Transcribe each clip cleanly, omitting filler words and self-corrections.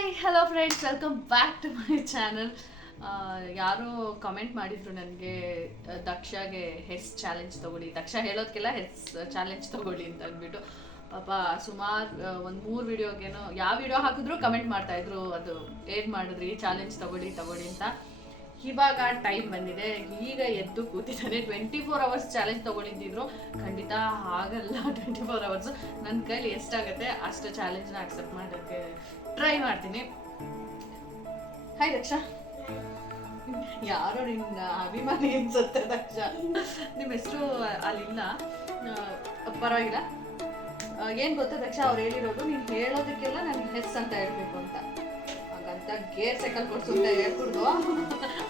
Hi hello friends, welcome back to my channel. ಯಾರು comment ಮಾಡಿದ್ರು ನನಗೆ ದಕ್ಷಾಗೆ ಹೆಸ್ ಚಾಲೆಂಜ್ ತೊಗೊಳ್ಳಿ, ದಕ್ಷ ಹೇಳೋದಕ್ಕೆಲ್ಲ ಹೆಸ್ ಚಾಲೆಂಜ್ ತೊಗೊಳ್ಳಿ ಅಂತ ಅಂದ್ಬಿಟ್ಟು. ಪಾಪ ಸುಮಾರು ಒಂದು 3 ವಿಡಿಯೋಗೇನೋ ಯಾವ ವಿಡಿಯೋ ಹಾಕಿದ್ರು ಕಮೆಂಟ್ ಮಾಡ್ತಾಯಿದ್ರು, ಅದು ಏನು ಮಾಡಿದ್ರಿ ಚಾಲೆಂಜ್ ತೊಗೊಳ್ಳಿ ಅಂತ. ಇವಾಗ ಟೈಮ್ ಬಂದಿದೆ, ಈಗ ಎದ್ದು ಕೂತಿದ್ದಾನೆ. 24 ಅವರ್ಸ್ ಚಾಲೆಂಜ್ ತೊಗೊಂಡಿದ್ರು, ಖಂಡಿತ ಆಗಲ್ಲ. 24 ಅವರ್ಸು ನನ್ನ ಕೈಲಿ ಎಷ್ಟಾಗುತ್ತೆ ಅಷ್ಟು ಚಾಲೆಂಜ್ನ ಅಕ್ಸೆಪ್ಟ್ ಮಾಡೋಕ್ಕೆ ಟ್ರೈ ಮಾಡ್ತೀನಿ. ಹಾಯ್ ದಕ್ಷ. ಯಾರೋ ನಿನ್ನ ಅಭಿಮಾನಿ ಅನ್ಸುತ್ತೆ ದಕ್ಷ, ನಿಮ್ಮ ಹೆಸರು ಅಲ್ಲಿಲ್ಲ, ಪರವಾಗಿಲ್ಲ. ಏನು ಗೊತ್ತಾ ದಕ್ಷ, ಅವ್ರು ಹೇಳಿರೋದು ನೀನು ಹೇಳೋದಕ್ಕೆಲ್ಲ ನನಗೆ ಹೆಸ್ ಅಂತ ಹೇಳ್ಬೇಕು ಅಂತ. ಹಾಗಂತ ಗೇರ್ ಸೈಕಲ್ ಕೊಡ್ಸು ಅಂತ ಹೇಳ್ಕೊಡ್ದು.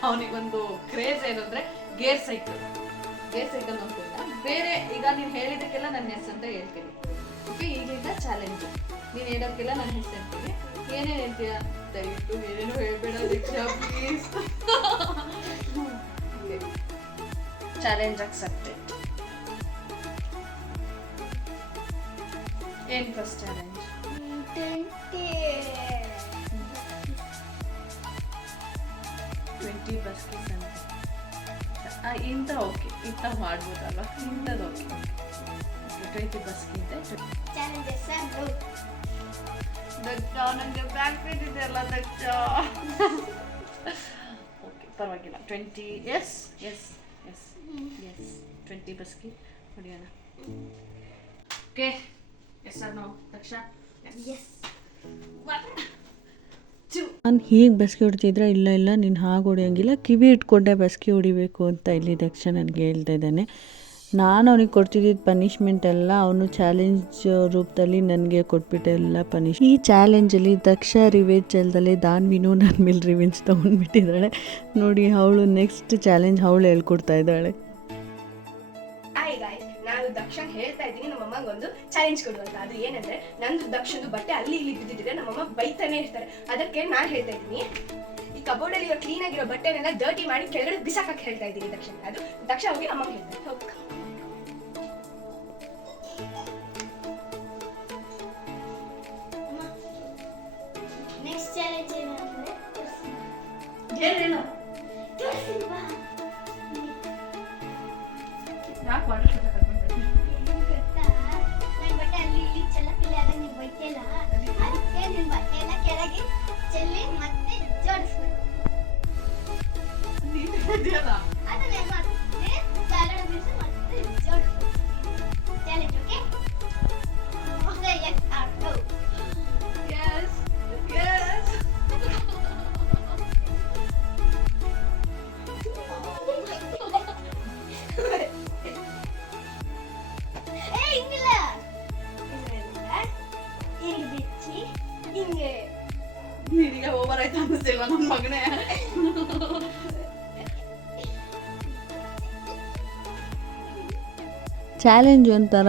ಅವನಿಗೊಂದು ಕ್ರೇಜ್ ಏನು ಅಂದರೆ ಗೇರ್ ಸೈಕಲ್ ಅಂತಿಲ್ಲ, ಬೇರೆ. ಈಗ ನೀನು ಹೇಳಿದಕ್ಕೆಲ್ಲ ನನ್ನ ಹೆಸ್ ಅಂತ ಹೇಳ್ತೀನಿ. ಓಕೆ, ಈಗಿಂದ ಚಾಲೆಂಜ್. ನೀನು ಹೇಳೋಕ್ಕೆಲ್ಲ ನನ್ನ ಹೆಸ್ ಹೇಳ್ತೀನಿ. ಏನೇನು ಹೇಳ್ತೀಯ? ದಯವಿಟ್ಟು ಏನೇನು ಹೇಳ್ಬೇಡ ದೀಕ್ಷಾ, ಪ್ಲೀಸ್. Challenge accepted. ಏನು ಫಸ್ಟ್ ಚಾಲೆಂಜ್? 20 ಬಸ್ಕಿಸ್ ಅಂತ ಇಂಥ ಓಕೆ, ಇಂಥ ಮಾಡ್ಬೋದಲ್ವ, ಇಂಥದ್ದು ಓಕೆ. 20 ಬಸ್ಕಿಂತ ದಕ್ಷ, ನನಗೆ ಬ್ಯಾಕ್ ಪೇನ್ ಇದೆ ಅಲ್ಲ ದಕ್ಷ. ಓಕೆ, ಪರವಾಗಿಲ್ಲ. 20 ಎಸ್ 20 ಬಸ್ಕಿ ಹೊಡಿಯೋಣ. ಓಕೆ, ಎಸ್ ಆರ್ ನೋ ದಕ್ಷ? ಎಸ್. ನಾನು ಹೀಗೆ ಬಸ್ಕಿ ಹೊಡ್ತಿದ್ರೆ, ಇಲ್ಲ ನೀನು ಹಾಗೆ ಹೊಡಿಯೋಂಗಿಲ್ಲ, ಕಿವಿ ಇಟ್ಕೊಂಡೆ ಬಸ್ಕಿ ಹೊಡಿಬೇಕು ಅಂತ ಇಲ್ಲಿ ದಕ್ಷ ನನಗೆ ಹೇಳ್ತಾ ಇದ್ದಾನೆ. ನಾನು ಅವನಿಗೆ ಕೊಡ್ತಿದ್ದಿದ್ದು ಪನಿಷ್ಮೆಂಟ್ ಎಲ್ಲ ಅವನು ಚಾಲೆಂಜ್ ರೂಪದಲ್ಲಿ ನನಗೆ ಕೊಟ್ಬಿಟ್ಟೆ ಎಲ್ಲ ಪನಿಷ್. ಈ ಚಾಲೆಂಜಲ್ಲಿ ದಕ್ಷ ರಿವೆಂಜ್ ಅಲ್ದಲ್ಲೇ ದಾನ್ವಿನೂ ನನ್ನ ಮೇಲೆ ರಿವೆಂಜ್ ತೊಗೊಂಡ್ಬಿಟ್ಟಿದ್ದಾಳೆ ನೋಡಿ. ಅವಳು ನೆಕ್ಸ್ಟ್ ಚಾಲೆಂಜ್ ಅವಳು ಹೇಳ್ಕೊಡ್ತಾ ಇದ್ದಾಳೆ. ನಾನು ದಕ್ಷ ಹೇಳ್ತಾ ಇದ್ದೀನಿ, ನಮ್ಮಮ್ಮಗೆ ಒಂದು ಚಾಲೆಂಜ್ ಕೊಡು ಅಂತ. ಅದು ಏನಂದ್ರೆ, ನಂದು ದಕ್ಷದು ಬಟ್ಟೆ ಅಲ್ಲಿ ಇಲ್ಲಿ ಬಿದ್ದಿದ್ರೆ ನಮ್ಮಮ್ಮ ಬೈತಾನೆ ಇರ್ತಾರೆ. ಅದಕ್ಕೆ ನಾನು ಹೇಳ್ತಾ ಇದ್ದೀನಿ, ಈ ಕಬೋರ್ಡ್ ಅಲ್ಲಿ ಕ್ಲೀನ್ ಆಗಿರೋ ಬಟ್ಟೆನೆಲ್ಲ ಡರ್ಟಿ ಮಾಡಿ ಕೆಳಗಡೆ ಬಿಸಾಕಕ್ಕೆ ಹೇಳ್ತಾ ಇದ್ದೀನಿ ದಕ್ಷ. ಅದು ದಕ್ಷ ಹೋಗಿ ಅಮ್ಮಗೆ ಹೇಳ್ತಾರೆ. ನೆಕ್ಸ್ಟ್ ಚಾಲೆಂಜ್ ಏನಂದ್ರೆ ಏನೇನು ನೀನೀಗ ಓವರ್ ಆಯ್ತು ಅನ್ನಿಸ್ತಿಲ್ವ ನನ್ನ ಮಗನೇ? ಚಾಲೆಂಜ್ ಒಂಥರ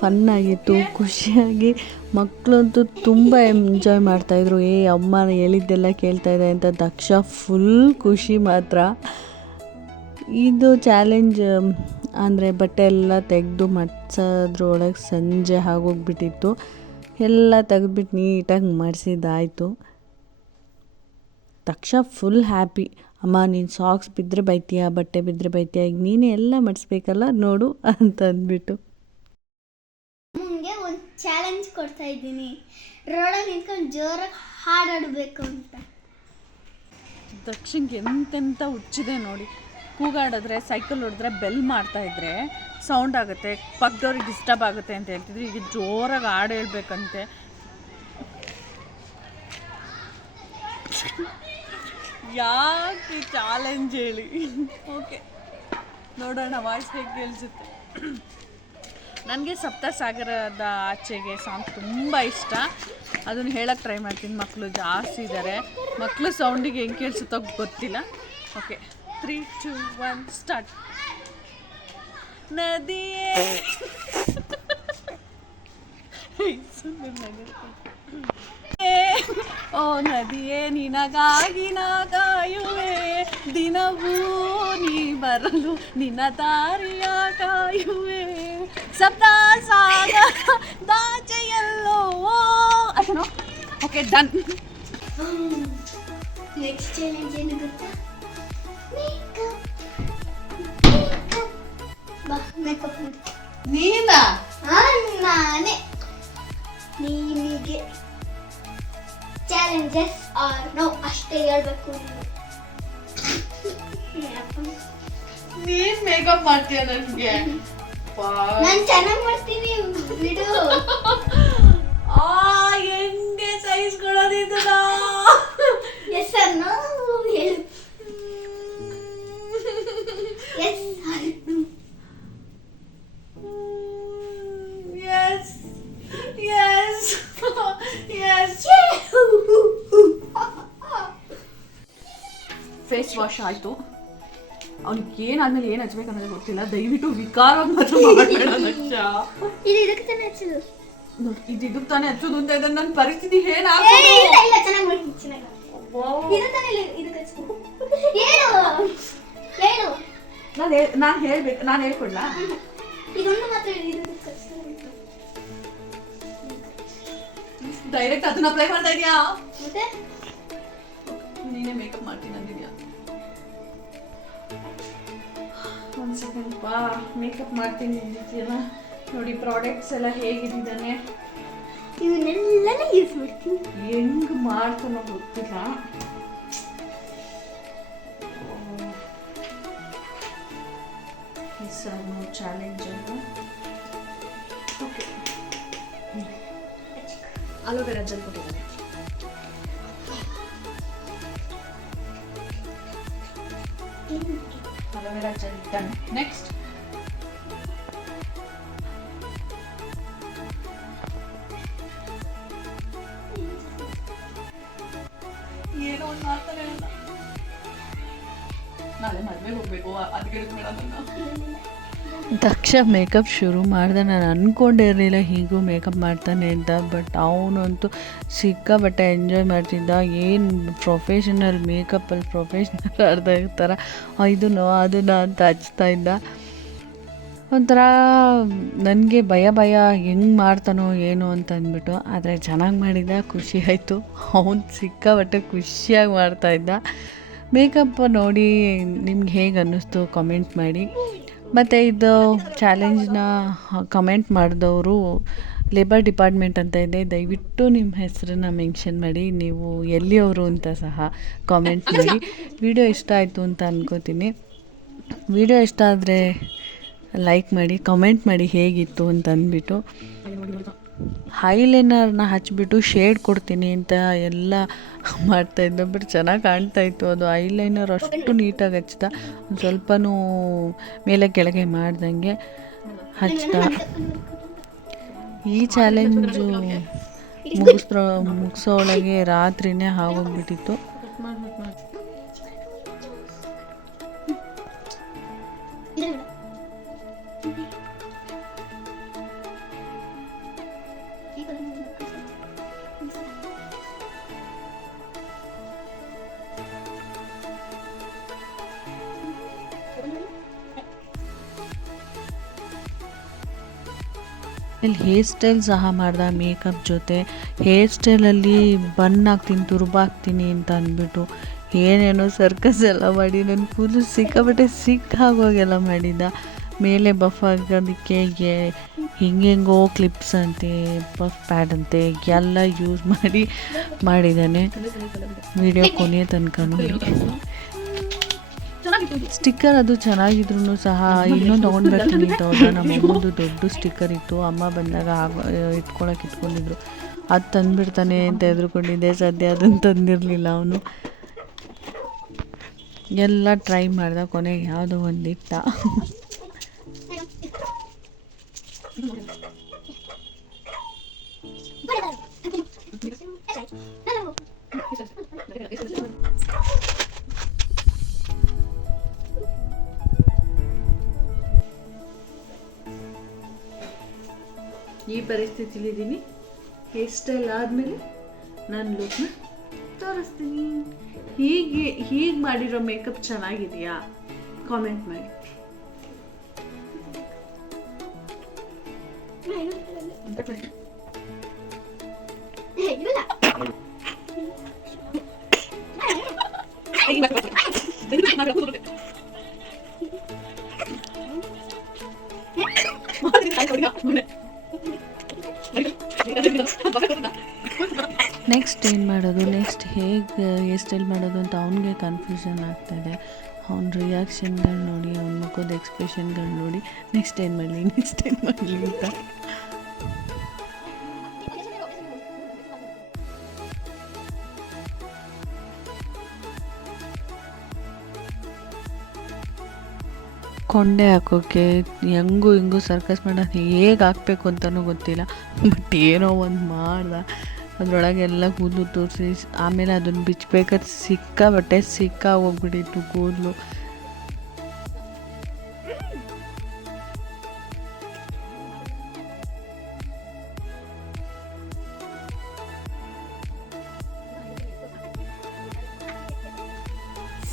ಫನ್ನಾಗಿತ್ತು, ಖುಷಿಯಾಗಿ. ಮಕ್ಕಳಂತೂ ತುಂಬ ಎಂಜಾಯ್ ಮಾಡ್ತಾಯಿದ್ರು. ಅಮ್ಮ ಹೇಳಿದ್ದೆಲ್ಲ ಕೇಳ್ತಾ ಇದೆ ಅಂತ. ದಕ್ಷ ಫುಲ್ ಖುಷಿ ಮಾತ್ರ. ಇದು ಚಾಲೆಂಜ್ ಅಂದರೆ ಬಟ್ಟೆ ಎಲ್ಲ ತೆಗೆದು ಮಡ್ಸೋದ್ರೊಳಗೆ ಸಂಜೆ ಆಗೋಗ್ಬಿಟ್ಟಿತ್ತು. ಎಲ್ಲ ತೆಗೆದ್ಬಿಟ್ಟು ನೀಟಾಗಿ ಮಾಡಿಸಿದ್ದಾಯಿತು. ದಕ್ಷ ಫುಲ್ ಹ್ಯಾಪಿ. ಅಮ್ಮ, ನೀನು ಸಾಕ್ಸ್ ಬಿದ್ದರೆ ಬೈತೀಯ, ಬಟ್ಟೆ ಬಿದ್ದರೆ ಬೈತೀಯ, ಈಗ ನೀನೇ ಎಲ್ಲ ಮಾಡಿಸ್ಬೇಕಲ್ಲ ನೋಡು ಅಂತ ಅಂದ್ಬಿಟ್ಟು. ಮುಂಗೆ ಒಂದು ಚಾಲೆಂಜ್ ಕೊಡ್ತಾ ಇದ್ದೀನಿ, ರೋಡಲ್ಲಿ ನಿಂತ್ಕೊಂಡು ಜೋರಾಗಿ ಹಾಡಾಡಬೇಕು ಅಂತ. ದಕ್ಷಿಣ್ಗೆ ಎಂತೆಂಥ ಹುಚ್ಚಿದೆ ನೋಡಿ. ಕೂಗಾಡಿದ್ರೆ, ಸೈಕಲ್ ಹೊಡೆದ್ರೆ, ಬೆಲ್ ಮಾಡ್ತಾಯಿದ್ರೆ ಸೌಂಡ್ ಆಗುತ್ತೆ, ಪಕ್ಕದವ್ರಿಗೆ ಡಿಸ್ಟರ್ಬ್ ಆಗುತ್ತೆ ಅಂತ ಹೇಳ್ತಿದ್ರು. ಈಗ ಜೋರಾಗಿ ಹಾಡು ಹೇಳ್ಬೇಕಂತೆ. ಯಾಕೆ ಚಾಲೆಂಜ್ ಹೇಳಿ? ಓಕೆ, ನೋಡೋಣ ವಾಯ್ಸ್ ಹೇಗೆ ಕೇಳಿಸುತ್ತೆ. ನನಗೆ ಸಪ್ತಸಾಗರದ ಆಚೆಗೆ ಸಾಂಗ್ ತುಂಬ ಇಷ್ಟ, ಅದನ್ನು ಹೇಳಕ್ಕೆ ಟ್ರೈ ಮಾಡ್ತೀನಿ. ಮಕ್ಕಳು ಜಾಸ್ತಿ ಇದ್ದಾರೆ, ಮಕ್ಕಳು ಸೌಂಡಿಗೆ ಹೆಂಗೆ ಕೇಳಿಸುತ್ತೋ ಗೊತ್ತಿಲ್ಲ. Okay, 3, 2, 1 start. ನದಿಯೇ ಓ ನದಿಯೇ, ನಿನಗಾಗಿ ನಾ ಕಾಯುವೆ, ದಿನವೂ ನೀ ಬರಲು ನಿನ್ನ ದಾರಿಯ ಕಾಯುವೆ, ಸಪ್ತ ಸಾಗರ ದಾಚೆಯಲ್ಲೋ. ಅಷ್ಟೇನೋ? Okay, done. ನೆಕ್ಸ್ಟ್ ಚಾಲೆಂಜ್ ಏನು ಗೊತ್ತಾ? ಮೇಕಪ್. ಬಾ ಮೇಕಪ್ ಮಾಡಿ. ನೀನಾ? ನಾನೇ. ನಿನಗೆ ಚಾಲೆಂಜಸ್ ಆರ್ ನೋ ಅಷ್ಟೇ ಹೇಳ್ಬೇಕು ನೀನ್ ಮೇಕಪ್ ಮಾಡ್ತೀಯ ನನ್ಗೆ? ನಾನು ಚೆನ್ನಾಗಿ ಮಾಡ್ತೀನಿ ಬಿಡು. ಹೆಂಗೆ ಸಹಿಸ್ಕೊಳ್ಳೋದಿದ್ದು ಎಸ್ ಆರ್ ನೋ ಹೇಳು. Yes yes yes yes. Face wash ಆಯ್ತು. ಅವ್ನಿಗೆ ಏನಾದ್ಮೇಲೆ ಏನು ಹಚ್ಬೇಕು ಅನ್ನೋದು ಗೊತ್ತಿಲ್ಲ. ದಯವಿಟ್ಟು ವಿಕಾರ ಮಾತ್ರ ಮಾಡಬೇಡ ಲಕ್ಷ. ಇದು ಇದಕ್ಕೆ ತಾನೇ ಹಚ್ಚೋದು. ಇದು ಇದಕ್ಕೆ ತಾನೇ ಹಚ್ಚೋದು ಅಂತ ಇದ್ರೆ ನನ್ನ ಪರಿಸ್ಥಿತಿ ಇಲ್ಲ ಏನಾಗ್ತದೆ? ಇಲ್ಲ ಚೆನ್ನಾಗಿ ಮಾಡ್ತೀನಿ ಚೆನ್ನಾಗಿ. ಇದು ತಾನೇ ಇದಕ್ಕೆ ಹಚ್ಚೋದು. ಹೇಳು ನಾನು ಹೇಳ್ಬೇಕು, ನಾನು ಹೇಳ್ಕೊಡ್ಲಾ? ಇದೊಂದು ಮಾತ್ರ ಇದಕ್ಕೆ ಹಚ್ಚೋದು. ಡೈರೆಕ್ಟ್ ಅದನ್ನ ಅಪ್ಲೈ ಮಾಡ್ತಾ ಇದೀಯಾ? ಮತ್ತೆ ನೀನೇ ಮೇಕಪ್ ಮಾಡ್ತೀನಿ ಅಂದಿದ್ಯಾ? ಒಂದು ಸೆಕೆಂಡ್ ಬಾ, ಮೇಕಪ್ ಮಾಡ್ತೀನಿ ಅಂದಿದ್ಯಲ್ಲ. ನೋಡಿ ಪ್ರಾಡಕ್ಟ್ಸ್ ಎಲ್ಲ ಹೇಗಿದ್ದಾನೆ, ಇವನ್ನೆಲ್ಲನೇ ಯೂಸ್ ಮಾಡ್ತೀನಿ. ಹೆಂಗ್ ಮಾಡ್ತಾನೋ ಗೊತ್ತಿಲ್ಲ. ಸರ್ ನೋ ಚಾಲೆಂಜ್ ಅಂತ. ಓಕೆ, ಅಲೋವೆರಾ ಜೆಲ್ ಕೊಟ್ಟಿದ್ದಾನೆ. Aloe vera gel done. ನೆಕ್ಸ್ಟ್ ಏನೋ ಒಂದು ಮಾಡ್ತಾನೆ. ನಾಳೆ ಮದ್ವೆಗೆ ಹೋಗ್ಬೇಕು, ಅದಕ್ಕೆ ಮೇಡಮ್ ದಕ್ಷ ಮೇಕಪ್ ಶುರು ಮಾಡಿದೆ. ನಾನು ಅಂದ್ಕೊಂಡಿರಲಿಲ್ಲ ಹೀಗೂ ಮೇಕಪ್ ಮಾಡ್ತಾನೆ ಅಂತ. ಬಟ್ ಅವನಂತೂ ಸಿಕ್ಕಾಪಟ್ಟೆ ಎಂಜಾಯ್ ಮಾಡ್ತಿದ್ದ. ಏನು ಪ್ರೊಫೆಷನಲ್ ಮೇಕಪ್ಪಲ್ಲಿ ಪ್ರೊಫೆಷ್ನಲ್ ಆಡ್ತಾ ಇರ್ತಾರೆ, ಇದನ್ನು ಅದನ್ನು ಅಂತ ಹಚ್ತಾ ಇದ್ದ. ಒಂಥರ ನನಗೆ ಭಯ ಹೆಂಗೆ ಮಾಡ್ತಾನೋ ಏನೋ ಅಂತ ಅಂದ್ಬಿಟ್ಟು. ಆದರೆ ಚೆನ್ನಾಗಿ ಮಾಡಿದ್ದ, ಖುಷಿ ಆಯಿತು. ಅವನು ಸಿಕ್ಕಾಪಟ್ಟೆ ಖುಷಿಯಾಗಿ ಮಾಡ್ತಾಯಿದ್ದ. ಮೇಕಪ್ ನೋಡಿ ನಿಮ್ಗೆ ಹೇಗೆ ಅನ್ನಿಸ್ತು ಕಮೆಂಟ್ ಮಾಡಿ. ಮತ್ತು ಇದು ಚಾಲೆಂಜ್ನ ಕಮೆಂಟ್ ಮಾಡಿದವರು ಲೇಬರ್ ಡಿಪಾರ್ಟ್ಮೆಂಟ್ ಅಂತ ಇದೆ. ದಯವಿಟ್ಟು ನಿಮ್ಮ ಹೆಸರನ್ನ ಮೆನ್ಷನ್ ಮಾಡಿ, ನೀವು ಎಲ್ಲಿಯವರು ಅಂತ ಸಹ ಕಾಮೆಂಟ್ ಮಾಡಿ. ವಿಡಿಯೋ ಇಷ್ಟ ಆಯಿತು ಅಂತ ಅಂದ್ಕೋತೀನಿ. ವಿಡಿಯೋ ಇಷ್ಟ ಆದರೆ ಲೈಕ್ ಮಾಡಿ, ಕಮೆಂಟ್ ಮಾಡಿ ಹೇಗಿತ್ತು ಅಂತ ಅಂದ್ಬಿಟ್ಟು. ಐಲೈನರ್ನ ಹಚ್ಬಿಟ್ಟು ಶೇಡ್ ಕೊಡ್ತೀನಿ ಅಂತ ಎಲ್ಲ ಮಾಡ್ತಾಯಿದ್ದ. ಬಟ್ ಚೆನ್ನಾಗಿ ಕಾಣ್ತಾಯಿತ್ತು ಅದು. ಐಲೈನರ್ ಅಷ್ಟು ನೀಟಾಗಿ ಹಚ್ಚಿದ, ಒಂದು ಸ್ವಲ್ಪನೂ ಮೇಲೆ ಕೆಳಗೆ ಮಾಡ್ದಂಗೆ ಹಚ್ಚಿದ. ಈ ಚಾಲೆಂಜು ಮುಗಿಸೋ ಒಳಗೆ ರಾತ್ರಿನೇ ಆಗೋಗ್ಬಿಟ್ಟಿತ್ತು. ಇಲ್ಲಿ ಹೇರ್ ಸ್ಟೈಲ್ ಸಹ ಮಾಡ್ದೆ ಮೇಕಪ್ ಜೊತೆ. ಹೇರ್ ಸ್ಟೈಲಲ್ಲಿ ಬನ್ ಹಾಕ್ತೀನಿ, ತುರುಬಾಕ್ತೀನಿ ಅಂತ ಅಂದ್ಬಿಟ್ಟು ಏನೇನೋ ಸರ್ಕಸ್ ಎಲ್ಲ ಮಾಡಿ ನನ್ನ ಕೂದಲು ಸಿಕ್ಕಾಪಟ್ಟೆ ಸಿಕ್ಕಾಗೋಗೆಲ್ಲ ಮಾಡಿದ್ದ. ಮೇಲೆ ಬಫ್ ಆಗೋದಕ್ಕೆ ಹಿಂಗೆಂಗೋ ಕ್ಲಿಪ್ಸ್ ಅಂತೆ, ಬಫ್ ಪ್ಯಾಡ್ ಅಂತೆ ಎಲ್ಲ ಯೂಸ್ ಮಾಡಿದ್ದಾನೆ. ವಿಡಿಯೋ ಕೊನೆಯ ತನಕನೂ ಸ್ಟಿಕ್ಕರ್ ಅದು ಚೆನ್ನಾಗಿದ್ರು ಸಹ ಇನ್ನೊಂದು ತೊಗೊಂಡ್ಬರ್ತೀನಿ ಅಂತ ಹೋದ. ನಮ್ಮ ಅಮ್ಮಂದು ದೊಡ್ಡ ಸ್ಟಿಕ್ಕರ್ ಇತ್ತು, ಅಮ್ಮ ಬಂದಾಗ ಇಟ್ಕೊಳಕ್ಕೆ ಇಟ್ಕೊಂಡಿದ್ರು. ಅದು ತಂದುಬಿಡ್ತಾನೆ ಅಂತ ಹೆದರ್ಕೊಂಡಿದ್ದೆ. ಸದ್ಯ ಅದನ್ನು ತಂದಿರಲಿಲ್ಲ ಅವನು. ಎಲ್ಲ ಟ್ರೈ ಮಾಡ್ದೆ, ಕೊನೆಗೆ ಯಾವುದೋ ಒಂದು ಇಟ್ಟ. ಈ ಪರಿಸ್ಥಿತಿಲಿದ್ದೀನಿ. ಹೇರ್ ಸ್ಟೈಲ್ ಆದಮೇಲೆ ನನ್ನ ಲುಕ್ನ ತೋರಿಸ್ತೀನಿ. ಹೀಗೆ ಮಾಡಿರೋ ಮೇಕಪ್ ಚೆನ್ನಾಗಿದೆಯಾ ಕಾಮೆಂಟ್ ಮಾಡಿ. ನೆಕ್ಸ್ಟ್ ಏನು ಮಾಡೋದು, ನೆಕ್ಸ್ಟ್ ಹೇಗೆ ಹೇರ್ ಸ್ಟೈಲ್ ಮಾಡೋದು ಅಂತ ಅವನಿಗೆ ಕನ್ಫ್ಯೂಷನ್ ಆಗ್ತಾಯಿದೆ. ಅವ್ನ ರಿಯಾಕ್ಷನ್ಗಳು ನೋಡಿ, ಅವ್ನ ಮುಖದ ಎಕ್ಸ್ಪ್ರೆಷನ್ಗಳು ನೋಡಿ ನೆಕ್ಸ್ಟ್ ಏನು ಮಾಡಲಿ ಅಂತ. ಕೊಂಡೆ ಹಾಕೋಕ್ಕೆ ಹೆಂಗೂ ಹಿಂಗೂ ಸರ್ಕಸ್ ಮಾಡೋದು ಹೇಗೆ ಹಾಕ್ಬೇಕು ಅಂತಲೂ ಗೊತ್ತಿಲ್ಲ. ಬಟ್ ಏನೋ ಒಂದು ಮಾಡ್ದ, ಅದರೊಳಗೆಲ್ಲ ಕೂದಲು ತೋರಿಸಿ ಆಮೇಲೆ ಅದನ್ನು ಬಿಚ್ಚಬೇಕಾದ್ರೆ ಸಿಕ್ಕ ಹೋಗ್ಬಿಟ್ಟಿತ್ತು ಕೂದಲು.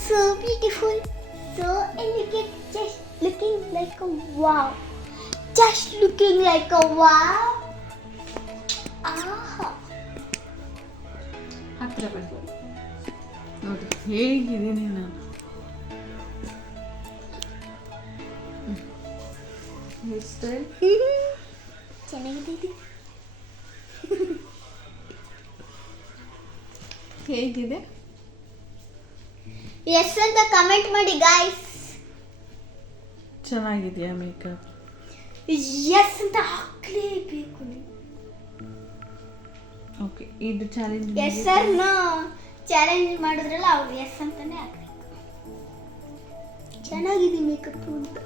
So beautiful, so elegant, just looking like a wow. Just looking like a wow. Ah. ಹತ್ತಿರ ಬಂದು ನೋಡಿ ಹೇಗಿದ್ದೀನಿ ನಾನು. ಹೇರ್ ಸ್ಟೈಲ್ ಚೆನ್ನಾಗಿದೆ ಇದು. ಹೇಗಿದೆ? ಎಸ್ ಅಂತ ಕಮೆಂಟ್ ಮಾಡಿ ಗಾಯ್ಸ್. ಚೆನ್ನಾಗಿದೆಯಾ ಮೇಕಪ್? ಎಸ್ ಅಂತ ಹಾಕ್ಲೇಬೇಕು ನೀವು. ಓಕೆ, ಇದು challenge. Yes sir no challenge ಮಾಡಿದ್ರಲ್ಲ ಅವ್ರು ಎಸ್ ಅಂತಾನೆ ಹಾಕ್ಬೇಕು. ಚೆನ್ನಾಗಿದೆ ಮೇಕಪ್ ಅಂತ.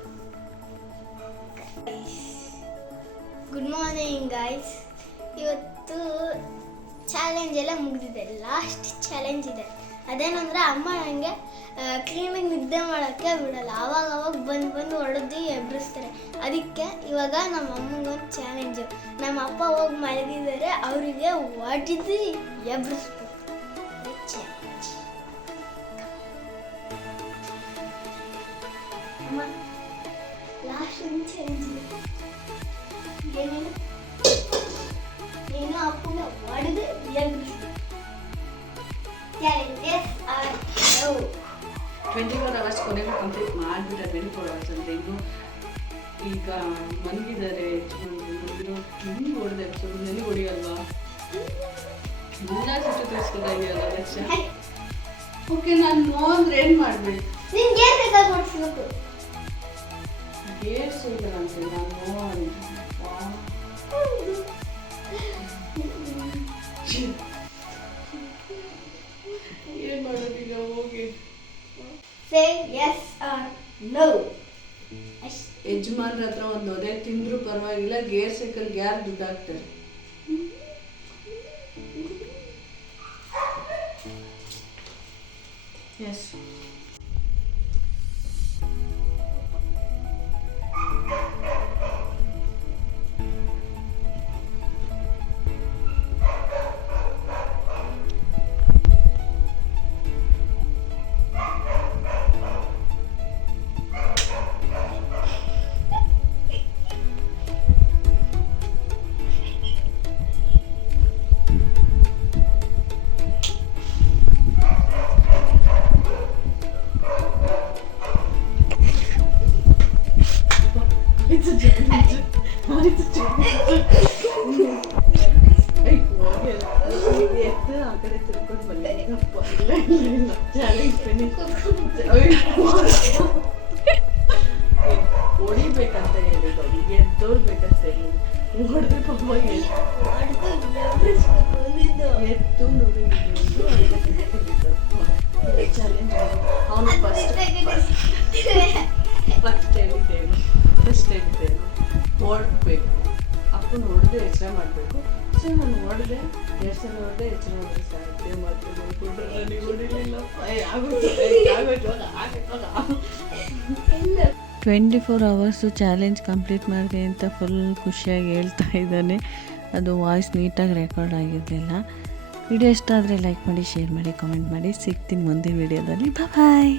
Good morning guys. ಇವತ್ತು ಚಾಲೆಂಜ್ ಎಲ್ಲ ಮುಗಿದಿದೆ, ಲಾಸ್ಟ್ ಚಾಲೆಂಜ್ ಇದೆ. ಅದೇನಂದ್ರೆ ಅಮ್ಮ ನನಗೆ ಕ್ಲೀನಾಗಿ ನಿದ್ದೆ ಮಾಡೋಕ್ಕೆ ಬಿಡಲ್ಲ, ಆವಾಗ ಬಂದು ಹೊಡೆದು ಎಬ್ಬಿಸ್ತಾರೆ. ಅದಕ್ಕೆ ಇವಾಗ ನಮ್ಮ ಅಮ್ಮಂಗೊಂದು ಚಾಲೆಂಜು. ನಮ್ಮ ಅಪ್ಪ ಹೋಗಿ ಮಲಗಿದ್ದಾರೆ, ಅವರಿಗೆ ಹೊಡೆದು ಎಬ್ಬಿಸ್ಬೇಕು. ಚಾಲೆಂಜ್. ಅಮ್ಮ ಲಾಸ್ಟ್ ಚಾಲೆಂಜ್ ಇದೆ. ಏನೋ ಅಪ್ಪನ ಹೊಡೆದು ಎಬ್ಬಿಸ್ಬೇಕು. 24 hours ಕೊನೆಗೂ ಕಂಪ್ಲೀಟ್ ಮಾಡಿಬಿಟ್ರೆ 24 hours ಅಂತ. ಇನ್ನು ಈಗ ಮಲಗಿದ್ದಾರೆ ಯಜಮಾನ್ರು. ಹಿಂಗೆ ಹೊಡೆದೆ ನನಗೆ ಹೊಡಿಯಲ್ವಾ? ಎಲ್ಲ ಸಿಟ್ಟು ತೋರಿಸ್ಕೊತಾಗಿರಲ್ಲ ಲಕ್ಷ. ಓಕೆ, ನಾನು ನೋ ಅಂದ್ರೆ ಏನು ಮಾಡಬೇಕು? ನಿನ್ ಗೇರ್ ಬೇಕಾಗಿ ಮಾಡಿಸ್ಬೇಕು. ಗೇರ್ ಸಿಗಲ್ಲ ಅಂತ ನಾನು ನೋ ಅಂತ. ಏನು ಮಾಡೋದೀಗ? ಹೋಗಿ Say yes or no. ಯಜಮಾನ್ರ ಹತ್ರ ಒಂದು ಒದೆ ತಿಂದ್ರು ಪರವಾಗಿಲ್ಲ, ಗೇರ್ ಸೈಕಲ್ಗೆ ಯಾರು ದುಡ್ಡು ಹಾಕ್ತಾರೆ? ಎಸ್. ಹೊಡಿಬೇಕಂತ ಹೇಳಿದ್ದು, ಎದ್ದೋಡ್ಬೇಕಂತ ಹೇಳಿ ಹೊಡೆದ್ರೆ ಪಾಪ ಎತ್ತು ನೋಡಿ ಚಾಲೆಂಜ್. ಅವನು ಫಸ್ಟ್ ಹೇಳಿದ್ದೇನು ಹೊಡ್ಬೇಕು, ಅಪ್ಪನ ಹೊಡೆದು ಎಚ್ಚರ ಮಾಡಬೇಕು. ಸೊ ನಾನು ಹೊಡೆದೆ, 2 ಸಲ ಹೊಡೆದೆ, ಎಚ್ಚರ ಹೊಡೆದ್ರೆ ಸಾಧ್ಯ ಮತ್ತೆ ನೋಡ್ಕೊಂಡು ನನಗೆ ಹೊಡಿಲಿಲ್ಲ. 24 ಅವರ್ಸು ಚಾಲೆಂಜ್ ಕಂಪ್ಲೀಟ್ ಮಾಡಿದೆ ಅಂತ ಫುಲ್ ಖುಷಿಯಾಗಿ ಹೇಳ್ತಾ ಇದ್ದಾನೆ. ಅದು ವಾಯ್ಸ್ ನೀಟಾಗಿ ರೆಕಾರ್ಡ್ ಆಗಿರಲಿಲ್ಲ. ವಿಡಿಯೋ ಇಷ್ಟ ಆದರೆ ಲೈಕ್ ಮಾಡಿ, ಶೇರ್ ಮಾಡಿ, ಕಾಮೆಂಟ್ ಮಾಡಿ. ಸಿಗ್ತೀನಿ ಮುಂದಿನ ವಿಡಿಯೋದಲ್ಲಿ. ಬಾಯ್.